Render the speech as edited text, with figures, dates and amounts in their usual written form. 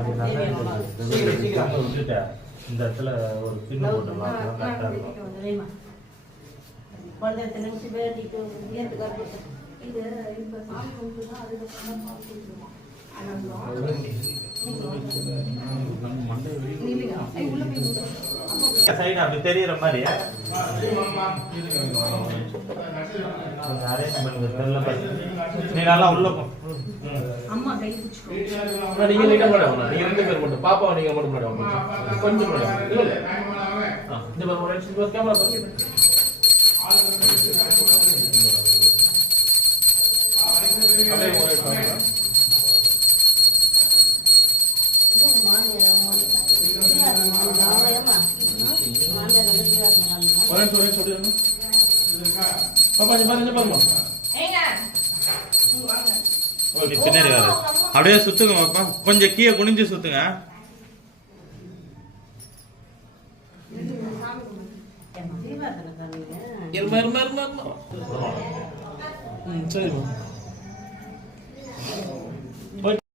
அதனால விட்டுட்டேன். இந்த இடத்துல ஒரு பின்னு போட்டுடலாம், கரெக்டாக இருக்கும். சைடு அப்படி தெரியற மாதிரி அரேஞ்ச் பண்ணுங்க. நீ நல்லா உள்ள போ. நீங்க லைட்டா போடுங்க. நீங்க ரெண்டு பேர் மட்டும் பாப்பா நீங்க மட்டும் போடுங்க. கொஞ்சம் போடுங்க. இல்ல இந்த ஒரு நிமிஷம் கேமரா பாருங்க. அப்படியே ஒரு பின்னாடி வர அப்படியே சுத்துங்க பாப்பா. கொஞ்சம் கீழே குனிஞ்சு சுத்துங்க. சரிம்மா.